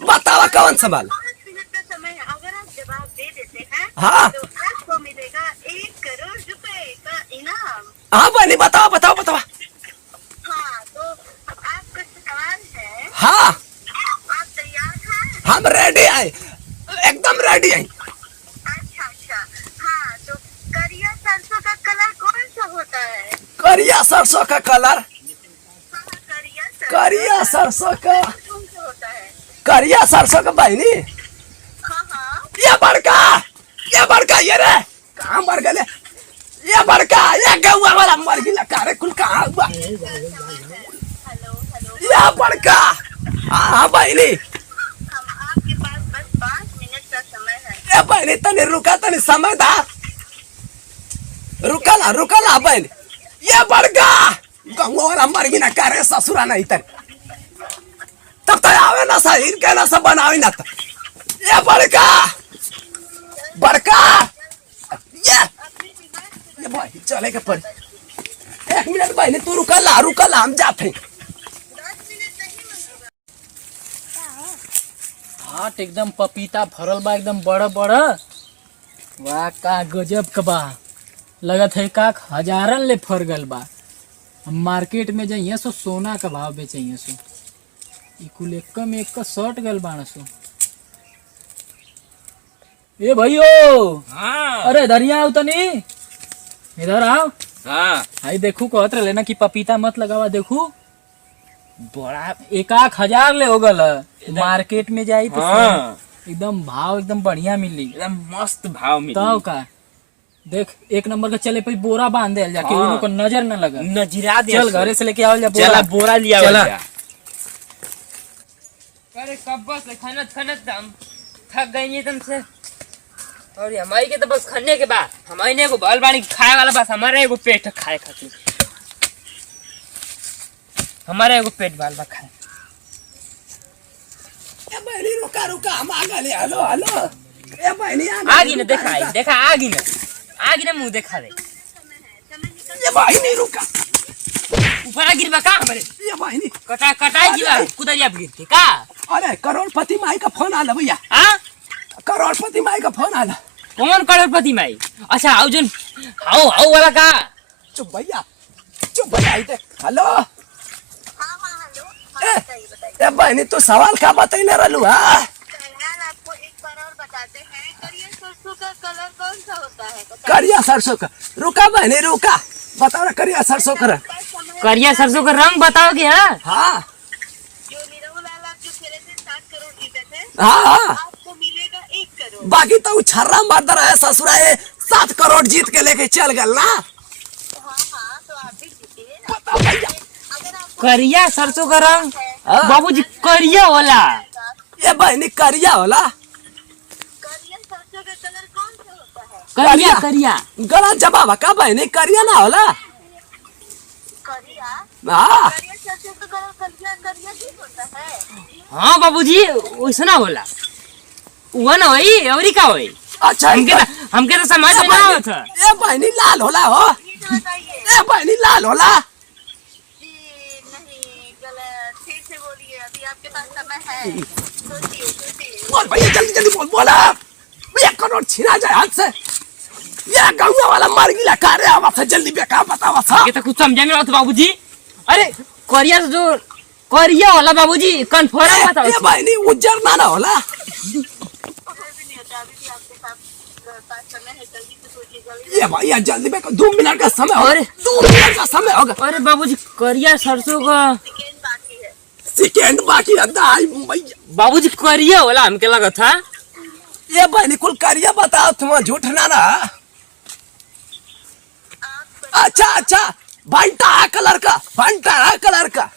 बतावा कौन सवाल। 5 मिनट का समय है, अगर आप जवाब दे देते हैं हाँ तो आपको मिलेगा 1 करोड़ रुपए का इनाम। हाँ बहनी बताओ बताओ बताओ। हाँ, तो आपका सवाल है, हाँ आप तैयार हैं? हम रेडी हैं, एकदम रेडी हैं। अच्छा अच्छा। हाँ, तो करिया सरसों का कलर कौन सा होता है? करिया सरसों का कलर, हाँ, करिया सरसों का, कौन सा होता है? करिया सरसों का बहनी। हाँ हाँ। ये बड़का ये रे कहाँ मर गए, ये बड़का ये गौआ वाला मर गया कारे कुल कहाँ हुआ। Hello hello. ये बड़का हाँ हाँ बहनी। हम आपके पास बस 5 मिनट का समय है। ए बहनी तनी रुका तनी समय था, रुकला बहनी। ये बड़का गौआ वाला मर गया कारे ससुरा नहीं तन तब तो आवे ना सही के ना सब बनावे ना तो। ये बड़का ये भाई चले के पड़ी। 1 मिनट बहनी तू रुकला हम जाते हैं। 10 मिनट नहीं लगेगा। हाट एकदम पपीता भरल बा, एकदम बड़ा बड़ा। वाह का गजब का बा, लगत है का हजारन ले फर गल बा। हम मार्केट में जाइए सो सोना का भाव बेचिए सो। ई कुल एक में एक शर्ट गल बाण सो। ए भाइयो हाँ अरे धरिया आओ तनी, इधर आओ। हाँ भाई देखू कहत रहे ना कि पपीता मत लगावा, देखू बड़ा 1,000 ले हो गल। मार्केट में जाई तो हाँ एकदम भाव एकदम बढ़िया मिली। एकदम मस्त भाव मिली। तब का देख 1 नंबर का चले पे बोरा बांध दे जाके, हाँ। उनको नजर न लगा। नजरा दे। चल घरे से लेके आओ जा चला बोरा। बोरा लिया चला। अरे कब बस खनत खनत हम थक गई है तुमसे। और ये हमारी के तो बस खाने के बाद हमारे ने को बाल बाणी खाए वाला, बस हमारे एगो पेट खाए खातिर, हमारे एगो पेट बाल बा खाए। ए बहनी रुका हम आ गए। हेलो हेलो ए बहनी आगी ना देखा आगी ना मुंह देखा दे। ये बहनी रुका। ऊपर आ गिर बा का हमारे ये बहनी कटाई गिरा कुदरिया पे गिरते का। अरे करोड़पति माई का फोन आला भैया, हाँ करोड़पति माई का फोन आला। कौन करोड़पति माई? अच्छा आओ जोन हाउ वाला का। चुप भैया इधर। हेलो हाँ हाँ हेलो। हाँ, ए बताइए बताइए। ए बहनी तू सवाल का बतैले रहलू। हाँ चलिए आपको एक बार और बताते हैं, करिया सरसों का कलर कौन सा होता है? करिया सरसों का। रुका बहनी रुका, बताओ ना करिया सरसों का रंग। करिया सरसों का रंग बताओगे? हाँ जो निरहु लाल आप जो खेले थे 7 करोड़ जीते थे, हाँ आपको मिलेगा 1 करोड़। बाकी तो छर्रा मारता रहा ससुरा 7 करोड़ जीत के लेके चल गल ना। हाँ हाँ, तो आप भी जीतिए ना। बताओ भैया। अगर आप करिया सरसों का रंग हाँ। बाबूजी करिया वाला। ये बहनी करिया होला। करिया सरसों का कलर कौन सा होता है? करिया करिया गलत जवाब है का बहनी, करिया ना होला। करिया हाँ करिया सरसों का कलर करिया ही होता है। हाँ बाबूजी वैसा होला वो ना वही और का वही। अच्छा हमके तो समझ में ना आवत है। ये बहनी लाल होला हो। ये तो बताइए। ये बहनी लाल होला। जी नहीं, गलत। फिर से बोलिए, अभी आपके पास समय है। सोचिए। बोल भैया जल्दी बोला। 1 करोड़ छीना जाए हाथ से। ये गौवा वाला मर गिला कारे आवा से जल्दी बेका बतावा सा। ये तो कुछ समझ में आवत बाबूजी। अरे करिया से जो करिया वाला बाबूजी कंफर्म बताओ। ये बहनी उज्जर ना होला। कुछ भी नहीं होता, अभी भी आपके पास समय है। जल्दी से सोचिए, जल्दी। ये भैया जल्दी बेका, 2 मिनट का समय होगा। अरे 2 मिनट का समय होगा। अरे बाबूजी करिया सरसों का सेकेंड बाकी है। सेकेंड बाकी है। दाई भैया बाबूजी करिया वाला हमके लगा था। ये बहनी कुल करिया बताओ, तुम झूठ ना ना। अच्छा भंटा कलर का